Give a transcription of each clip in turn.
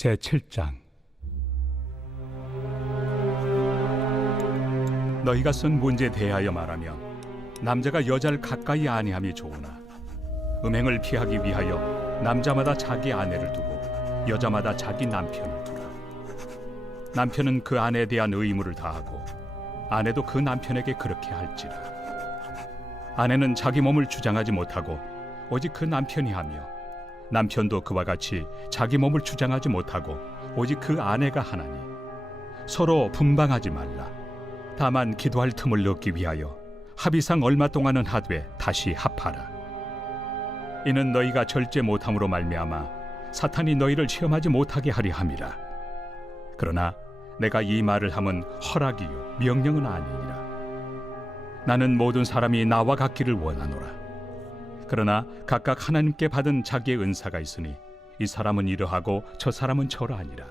제7장. 너희가 쓴 문제에 대하여 말하면 남자가 여자를 가까이 아니함이 좋으나 음행을 피하기 위하여 남자마다 자기 아내를 두고 여자마다 자기 남편을 두라. 남편은 그 아내에 대한 의무를 다하고 아내도 그 남편에게 그렇게 할지라. 아내는 자기 몸을 주장하지 못하고 오직 그 남편이 하며 남편도 그와 같이 자기 몸을 주장하지 못하고 오직 그 아내가 하나니 서로 분방하지 말라. 다만 기도할 틈을 얻기 위하여 합의상 얼마 동안은 하되 다시 합하라. 이는 너희가 절제 못함으로 말미암아 사탄이 너희를 시험하지 못하게 하려 함이라. 그러나 내가 이 말을 함은 허락이요 명령은 아니니라. 나는 모든 사람이 나와 같기를 원하노라. 그러나 각각 하나님께 받은 자기의 은사가 있으니 이 사람은 이러하고 저 사람은 저러하니라.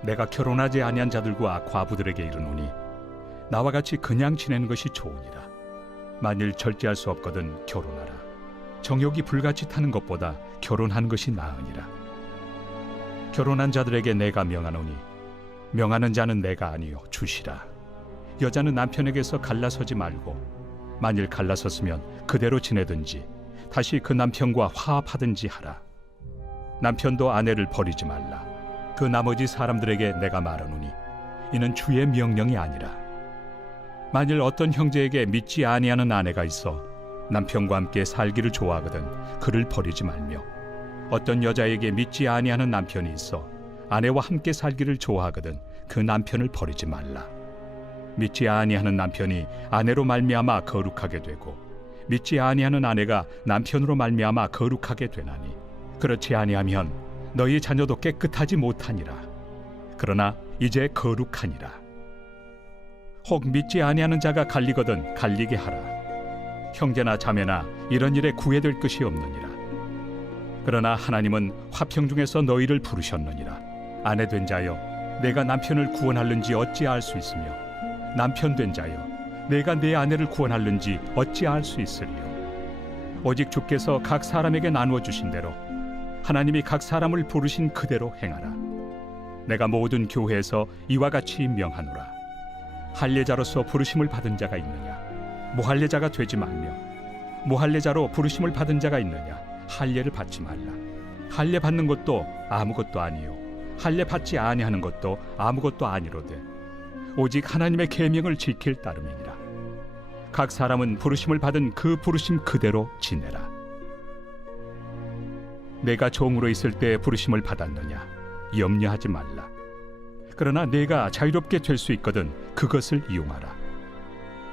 내가 결혼하지 아니한 자들과 과부들에게 이르노니 나와 같이 그냥 지내는 것이 좋으니라. 만일 절제할 수 없거든 결혼하라. 정욕이 불같이 타는 것보다 결혼하는 것이 나으니라. 결혼한 자들에게 내가 명하노니 명하는 자는 내가 아니요 주시라. 여자는 남편에게서 갈라서지 말고 만일 갈라섰으면 그대로 지내든지 다시 그 남편과 화합하든지 하라. 남편도 아내를 버리지 말라. 그 나머지 사람들에게 내가 말하노니 이는 주의 명령이 아니라. 만일 어떤 형제에게 믿지 아니하는 아내가 있어 남편과 함께 살기를 좋아하거든 그를 버리지 말며, 어떤 여자에게 믿지 아니하는 남편이 있어 아내와 함께 살기를 좋아하거든 그 남편을 버리지 말라. 믿지 아니하는 남편이 아내로 말미암아 거룩하게 되고 믿지 아니하는 아내가 남편으로 말미암아 거룩하게 되나니 그렇지 아니하면 너희 자녀도 깨끗하지 못하니라. 그러나 이제 거룩하니라. 혹 믿지 아니하는 자가 갈리거든 갈리게 하라. 형제나 자매나 이런 일에 구애될 것이 없느니라. 그러나 하나님은 화평 중에서 너희를 부르셨느니라. 아내 된 자여 내가 남편을 구원할는지 어찌 알 수 있으며 남편 된 자여 내가 내 아내를 구원할는지 어찌 알 수 있으리요. 오직 주께서 각 사람에게 나누어 주신 대로 하나님이 각 사람을 부르신 그대로 행하라. 내가 모든 교회에서 이와 같이 명하노라. 할례자로서 부르심을 받은 자가 있느냐 무할례자가 되지 말며, 무할례자로 부르심을 받은 자가 있느냐 할례를 받지 말라. 할례 받는 것도 아무것도 아니요 할례 받지 아니하는 것도 아무것도 아니로되 오직 하나님의 계명을 지킬 따름이니라. 각 사람은 부르심을 받은 그 부르심 그대로 지내라. 내가 종으로 있을 때 부르심을 받았느냐 염려하지 말라. 그러나 내가 자유롭게 될 수 있거든 그것을 이용하라.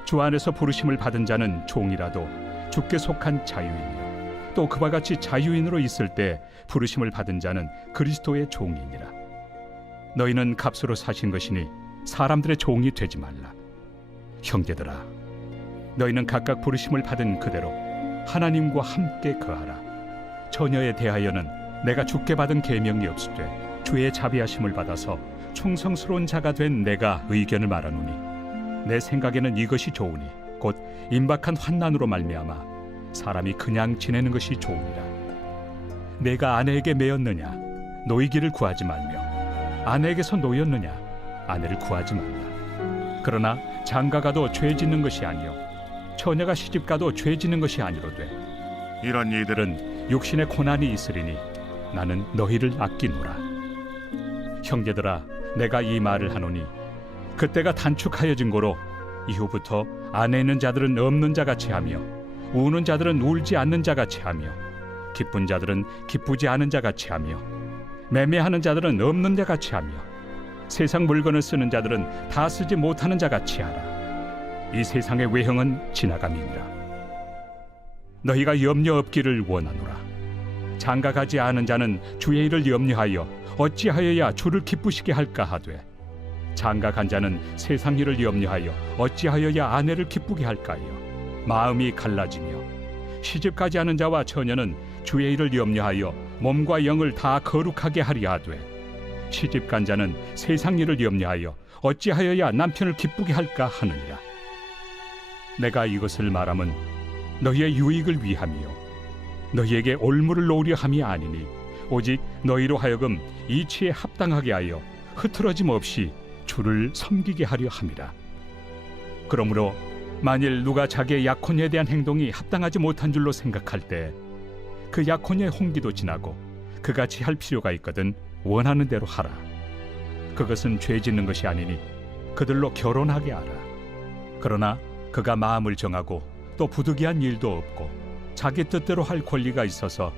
주 안에서 부르심을 받은 자는 종이라도 주께 속한 자유인이요 또 그와 같이 자유인으로 있을 때 부르심을 받은 자는 그리스도의 종이니라. 너희는 값으로 사신 것이니 사람들의 종이 되지 말라. 형제들아, 너희는 각각 부르심을 받은 그대로 하나님과 함께 거하라. 처녀에 대하여는 내가 주께 받은 계명이 없으되 주의 자비하심을 받아서 충성스러운 자가 된 내가 의견을 말하노니 내 생각에는 이것이 좋으니 곧 임박한 환난으로 말미암아 사람이 그냥 지내는 것이 좋으니라. 내가 아내에게 매였느냐 노이기를 구하지 말며, 아내에게서 노였느냐 아내를 구하지 말라. 그러나 장가가도 죄 짓는 것이 아니요 처녀가 시집가도 죄 짓는 것이 아니로되 이런 이들은 육신의 고난이 있으리니 나는 너희를 아끼노라. 형제들아, 내가 이 말을 하노니 그때가 단축하여진 고로 이후부터 안에 있는 자들은 없는 자같이 하며 우는 자들은 울지 않는 자같이 하며 기쁜 자들은 기쁘지 않은 자같이 하며 매매하는 자들은 없는 자같이 하며 세상 물건을 쓰는 자들은 다 쓰지 못하는 자같이 하라. 이 세상의 외형은 지나감이니라. 너희가 염려 없기를 원하노라. 장가가지 않은 자는 주의 일을 염려하여 어찌하여야 주를 기쁘시게 할까 하되, 장가간 자는 세상 일을 염려하여 어찌하여야 아내를 기쁘게 할까요. 마음이 갈라지며 시집가지 않은 자와 처녀는 주의 일을 염려하여 몸과 영을 다 거룩하게 하려 하되, 시집간 자는 세상 일을 염려하여 어찌하여야 남편을 기쁘게 할까 하느니라. 내가 이것을 말함은 너희의 유익을 위함이요 너희에게 올무를 놓으려 함이 아니니 오직 너희로 하여금 이치에 합당하게 하여 흐트러짐 없이 주를 섬기게 하려 함이라. 그러므로 만일 누가 자기의 약혼에 대한 행동이 합당하지 못한 줄로 생각할 때 그 약혼의 홍기도 지나고 그같이 할 필요가 있거든 원하는 대로 하라. 그것은 죄 짓는 것이 아니니 그들로 결혼하게 하라. 그러나 그가 마음을 정하고 또 부득이한 일도 없고 자기 뜻대로 할 권리가 있어서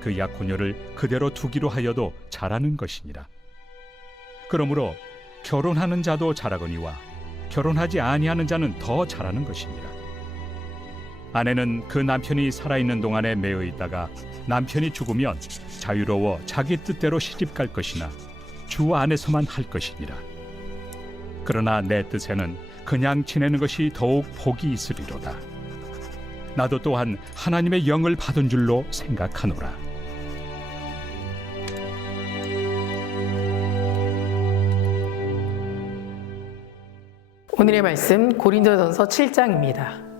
그 약혼녀를 그대로 두기로 하여도 잘하는 것이니라. 그러므로 결혼하는 자도 잘하거니와 결혼하지 아니하는 자는 더 잘하는 것이니라. 아내는 그 남편이 살아있는 동안에 매여 있다가 남편이 죽으면 자유로워 자기 뜻대로 시집갈 것이나 주 안에서만 할 것이니라. 그러나 내 뜻에는 그냥 지내는 것이 더욱 복이 있으리로다. 나도 또한 하나님의 영을 받은 줄로 생각하노라. 오늘의 말씀 고린도전서 7장입니다.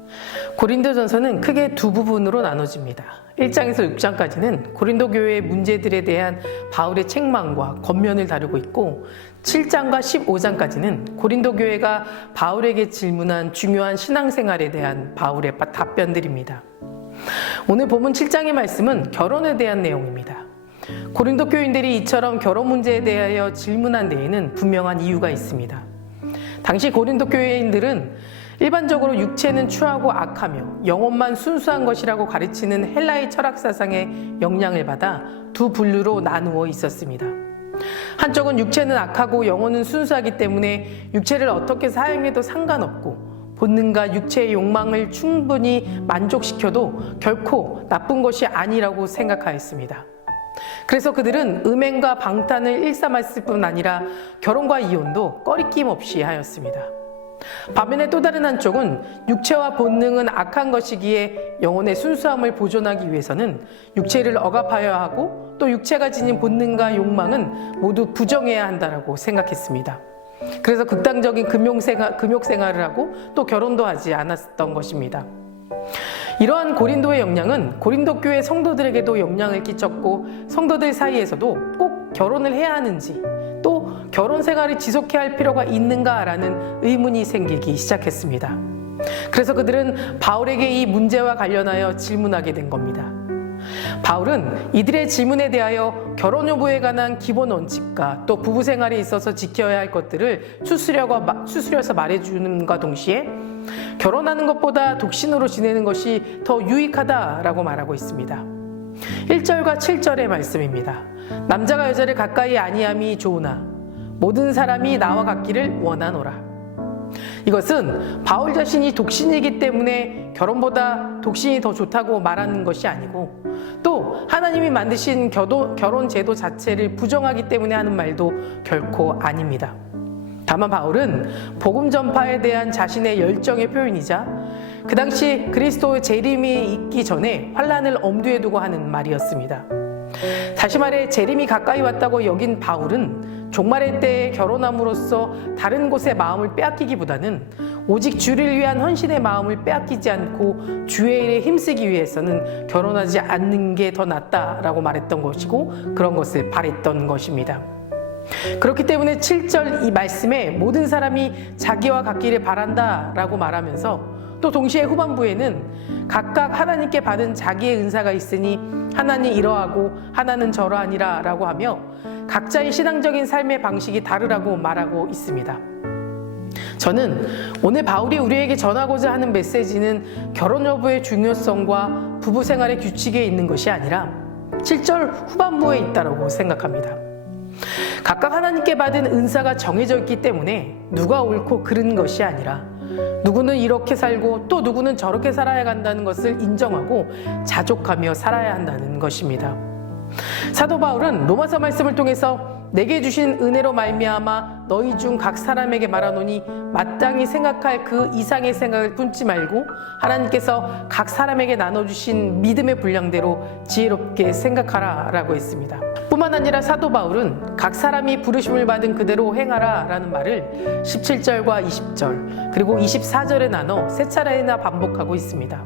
고린도전서는 크게 두 부분으로 나눠집니다. 1장에서 6장까지는 고린도 교회의 문제들에 대한 바울의 책망과 권면을 다루고 있고 7장과 15장까지는 고린도 교회가 바울에게 질문한 중요한 신앙생활에 대한 바울의 답변들입니다. 오늘 본문 7장의 말씀은 결혼에 대한 내용입니다. 고린도 교인들이 이처럼 결혼 문제에 대하여 질문한 데에는 분명한 이유가 있습니다. 당시 고린도 교회인들은 일반적으로 육체는 추하고 악하며 영혼만 순수한 것이라고 가르치는 헬라의 철학 사상에 영향을 받아 두 분류로 나누어 있었습니다. 한쪽은 육체는 악하고 영혼은 순수하기 때문에 육체를 어떻게 사용해도 상관없고 본능과 육체의 욕망을 충분히 만족시켜도 결코 나쁜 것이 아니라고 생각하였습니다. 그래서 그들은 음행과 방탕을 일삼았을 뿐 아니라 결혼과 이혼도 꺼리낌 없이 하였습니다. 반면에 또 다른 한쪽은 육체와 본능은 악한 것이기에 영혼의 순수함을 보존하기 위해서는 육체를 억압하여야 하고 또 육체가 지닌 본능과 욕망은 모두 부정해야 한다고 생각했습니다. 그래서 극단적인 금욕생활을 하고 또 결혼도 하지 않았던 것입니다. 이러한 고린도의 영향은 고린도 교회 성도들에게도 영향을 끼쳤고 성도들 사이에서도 꼭 결혼을 해야 하는지 또 결혼 생활을 지속해야 할 필요가 있는가라는 의문이 생기기 시작했습니다. 그래서 그들은 바울에게 이 문제와 관련하여 질문하게 된 겁니다. 바울은 이들의 질문에 대하여 결혼 여부에 관한 기본 원칙과 또 부부 생활에 있어서 지켜야 할 것들을 추스려서 말해주는과 동시에 결혼하는 것보다 독신으로 지내는 것이 더 유익하다라고 말하고 있습니다. 1절과 7절의 말씀입니다. 남자가 여자를 가까이 아니함이 좋으나 모든 사람이 나와 같기를 원하노라. 이것은 바울 자신이 독신이기 때문에 결혼보다 독신이 더 좋다고 말하는 것이 아니고 또 하나님이 만드신 결혼 제도 자체를 부정하기 때문에 하는 말도 결코 아닙니다. 다만 바울은 복음 전파에 대한 자신의 열정의 표현이자 그 당시 그리스도의 재림이 있기 전에 환난을 엄두에 두고 하는 말이었습니다. 다시 말해 재림이 가까이 왔다고 여긴 바울은 종말의 때에 결혼함으로써 다른 곳의 마음을 빼앗기기보다는 오직 주를 위한 헌신의 마음을 빼앗기지 않고 주의 일에 힘쓰기 위해서는 결혼하지 않는 게 더 낫다라고 말했던 것이고 그런 것을 바랬던 것입니다. 그렇기 때문에 7절 이 말씀에 모든 사람이 자기와 같기를 바란다라고 말하면서 또 동시에 후반부에는 각각 하나님께 받은 자기의 은사가 있으니 하나는 이러하고 하나는 저러하니라 라고 하며 각자의 신앙적인 삶의 방식이 다르라고 말하고 있습니다. 저는 오늘 바울이 우리에게 전하고자 하는 메시지는 결혼 여부의 중요성과 부부 생활의 규칙에 있는 것이 아니라 7절 후반부에 있다고 생각합니다. 각각 하나님께 받은 은사가 정해져 있기 때문에 누가 옳고 그른 것이 아니라 누구는 이렇게 살고 또 누구는 저렇게 살아야 한다는 것을 인정하고 자족하며 살아야 한다는 것입니다. 사도 바울은 로마서 말씀을 통해서 내게 주신 은혜로 말미암아 너희 중 각 사람에게 말하노니 마땅히 생각할 그 이상의 생각을 품지 말고 하나님께서 각 사람에게 나눠주신 믿음의 분량대로 지혜롭게 생각하라 라고 했습니다. 뿐만 아니라 사도 바울은 각 사람이 부르심을 받은 그대로 행하라 라는 말을 17절과 20절 그리고 24절에 나눠 세 차례나 반복하고 있습니다.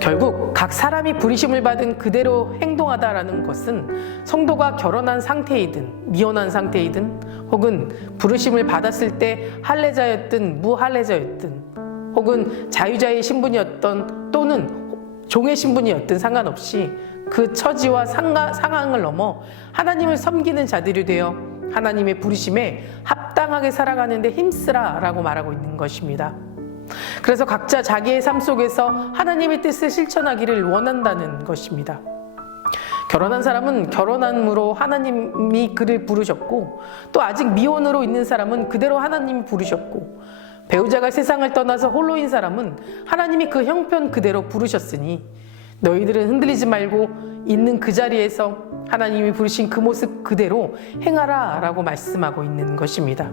결국 각 사람이 부르심을 받은 그대로 행동하다라는 것은 성도가 결혼한 상태이든 미혼한 상태이든 혹은 부르심을 받았을 때 할례자였든 무할례자였든 혹은 자유자의 신분이었던 또는 종의 신분이었든 상관없이 그 처지와 상황을 넘어 하나님을 섬기는 자들이 되어 하나님의 부르심에 합당하게 살아가는 데 힘쓰라 라고 말하고 있는 것입니다. 그래서 각자 자기의 삶 속에서 하나님의 뜻을 실천하기를 원한다는 것입니다. 결혼한 사람은 결혼함으로 하나님이 그를 부르셨고 또 아직 미혼으로 있는 사람은 그대로 하나님이 부르셨고 배우자가 세상을 떠나서 홀로인 사람은 하나님이 그 형편 그대로 부르셨으니 너희들은 흔들리지 말고 있는 그 자리에서 하나님이 부르신 그 모습 그대로 행하라 라고 말씀하고 있는 것입니다.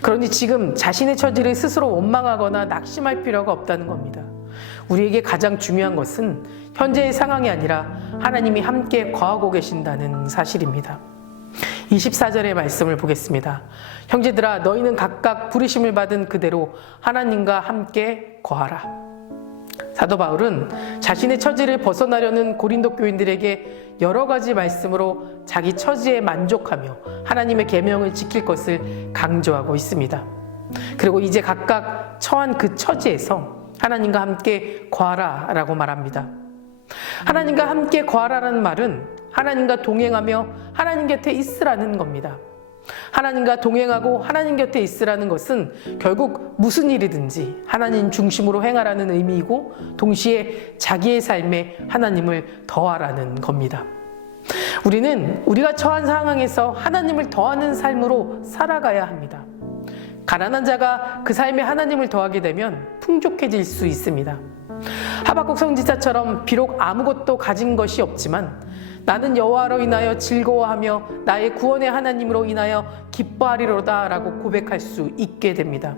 그러니 지금 자신의 처지를 스스로 원망하거나 낙심할 필요가 없다는 겁니다. 우리에게 가장 중요한 것은 현재의 상황이 아니라 하나님이 함께 거하고 계신다는 사실입니다. 24절의 말씀을 보겠습니다. 형제들아 너희는 각각 부르심을 받은 그대로 하나님과 함께 거하라. 사도 바울은 자신의 처지를 벗어나려는 고린도 교인들에게 여러 가지 말씀으로 자기 처지에 만족하며 하나님의 계명을 지킬 것을 강조하고 있습니다. 그리고 이제 각각 처한 그 처지에서 하나님과 함께 거하라 라고 말합니다. 하나님과 함께 거하라는 말은 하나님과 동행하며 하나님 곁에 있으라는 겁니다. 하나님과 동행하고 하나님 곁에 있으라는 것은 결국 무슨 일이든지 하나님 중심으로 행하라는 의미이고 동시에 자기의 삶에 하나님을 더하라는 겁니다. 우리는 우리가 처한 상황에서 하나님을 더하는 삶으로 살아가야 합니다. 가난한 자가 그 삶에 하나님을 더하게 되면 풍족해질 수 있습니다. 하박국 선지자처럼 비록 아무것도 가진 것이 없지만 나는 여호와로 인하여 즐거워하며 나의 구원의 하나님으로 인하여 기뻐하리로다 라고 고백할 수 있게 됩니다.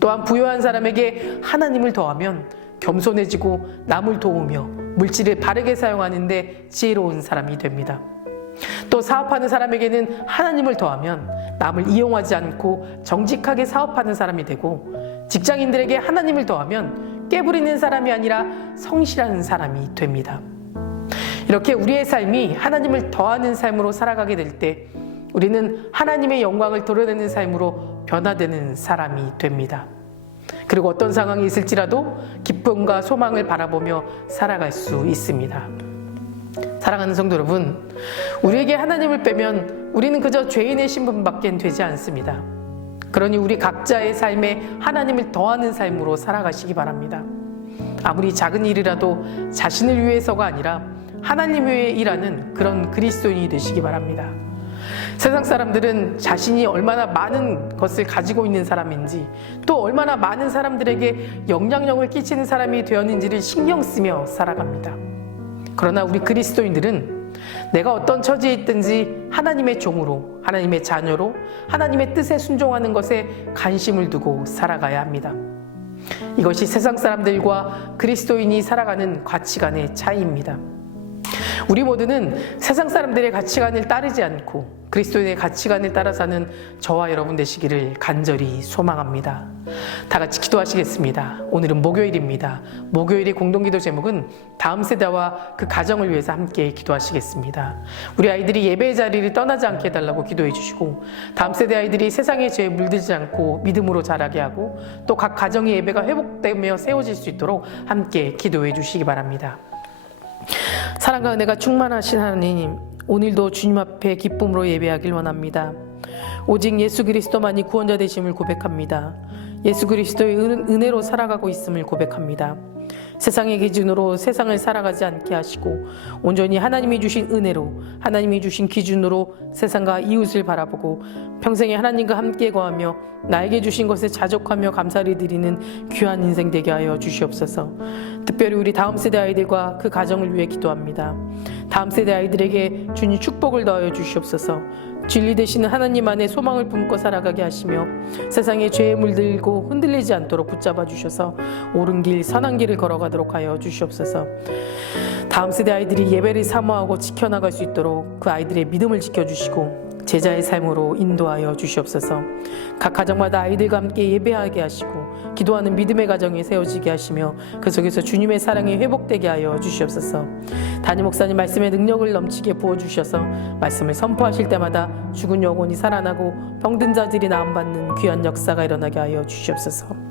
또한 부유한 사람에게 하나님을 더하면 겸손해지고 남을 도우며 물질을 바르게 사용하는 데 지혜로운 사람이 됩니다. 또 사업하는 사람에게는 하나님을 더하면 남을 이용하지 않고 정직하게 사업하는 사람이 되고 직장인들에게 하나님을 더하면 깨부리는 사람이 아니라 성실한 사람이 됩니다. 이렇게 우리의 삶이 하나님을 더하는 삶으로 살아가게 될 때 우리는 하나님의 영광을 드러내는 삶으로 변화되는 사람이 됩니다. 그리고 어떤 상황이 있을지라도 기쁨과 소망을 바라보며 살아갈 수 있습니다. 사랑하는 성도 여러분, 우리에게 하나님을 빼면 우리는 그저 죄인의 신분밖에 되지 않습니다. 그러니 우리 각자의 삶에 하나님을 더하는 삶으로 살아가시기 바랍니다. 아무리 작은 일이라도 자신을 위해서가 아니라 하나님 위해 일하는 그런 그리스도인이 되시기 바랍니다. 세상 사람들은 자신이 얼마나 많은 것을 가지고 있는 사람인지 또 얼마나 많은 사람들에게 영향력을 끼치는 사람이 되었는지를 신경 쓰며 살아갑니다. 그러나 우리 그리스도인들은 내가 어떤 처지에 있든지 하나님의 종으로, 하나님의 자녀로, 하나님의 뜻에 순종하는 것에 관심을 두고 살아가야 합니다. 이것이 세상 사람들과 그리스도인이 살아가는 가치관의 차이입니다. 우리 모두는 세상 사람들의 가치관을 따르지 않고 그리스도인의 가치관을 따라 사는 저와 여러분 되시기를 간절히 소망합니다. 다 같이 기도하시겠습니다. 오늘은 목요일입니다. 목요일의 공동기도 제목은 다음 세대와 그 가정을 위해서 함께 기도하시겠습니다. 우리 아이들이 예배의 자리를 떠나지 않게 해달라고 기도해 주시고 다음 세대 아이들이 세상의 죄에 물들지 않고 믿음으로 자라게 하고 또 각 가정의 예배가 회복되며 세워질 수 있도록 함께 기도해 주시기 바랍니다. 사랑과 은혜가 충만하신 하나님, 오늘도 주님 앞에 기쁨으로 예배하길 원합니다. 오직 예수 그리스도만이 구원자 되심을 고백합니다. 예수 그리스도의 은혜로 살아가고 있음을 고백합니다. 세상의 기준으로 세상을 살아가지 않게 하시고 온전히 하나님이 주신 은혜로 하나님이 주신 기준으로 세상과 이웃을 바라보고 평생에 하나님과 함께 거하며 나에게 주신 것에 자족하며 감사를 드리는 귀한 인생 되게 하여 주시옵소서. 특별히 우리 다음 세대 아이들과 그 가정을 위해 기도합니다. 다음 세대 아이들에게 주님 축복을 더하여 주시옵소서. 진리 되시는 하나님 안에 소망을 품고 살아가게 하시며 세상의 죄에 물들고 흔들리지 않도록 붙잡아 주셔서 옳은 길 선한 길을 걸어가도록 하여 주시옵소서. 다음 세대 아이들이 예배를 사모하고 지켜나갈 수 있도록 그 아이들의 믿음을 지켜주시고 제자의 삶으로 인도하여 주시옵소서. 각 가정마다 아이들과 함께 예배하게 하시고 기도하는 믿음의 가정이 세워지게 하시며 그 속에서 주님의 사랑이 회복되게 하여 주시옵소서. 담임 목사님 말씀의 능력을 넘치게 부어주셔서 말씀을 선포하실 때마다 죽은 영혼이 살아나고 병든 자들이 나음받는 귀한 역사가 일어나게 하여 주시옵소서.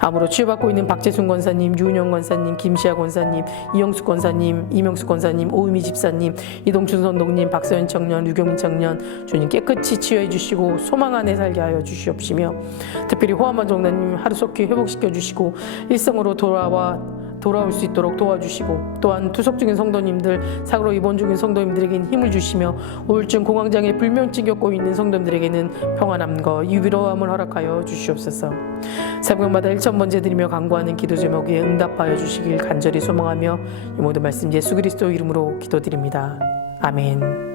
암으로 치유받고 있는 박재순 권사님, 유은영 권사님, 김시아 권사님, 이영숙 권사님, 이명숙 권사님, 오은미 집사님, 이동춘 선동님, 박서연 청년, 류경민 청년, 주님 깨끗이 치유해 주시고 소망 안에 살게 하여 주시옵시며 특별히 호암원 정나님 하루속히 회복시켜 주시고 일성으로 돌아올 수 있도록 도와주시고 또한 투석 중인 성도님들, 사고로 입원 중인 성도님들에게는 힘을 주시며 우울증, 공황장애, 불면증 겪고 있는 성도님들에게는 평안함과 유비로움을 허락하여 주시옵소서. 새벽마다 1000번째 드리며 간구하는 기도 제목에 응답하여 주시길 간절히 소망하며 이 모든 말씀 예수 그리스도 이름으로 기도드립니다. 아멘.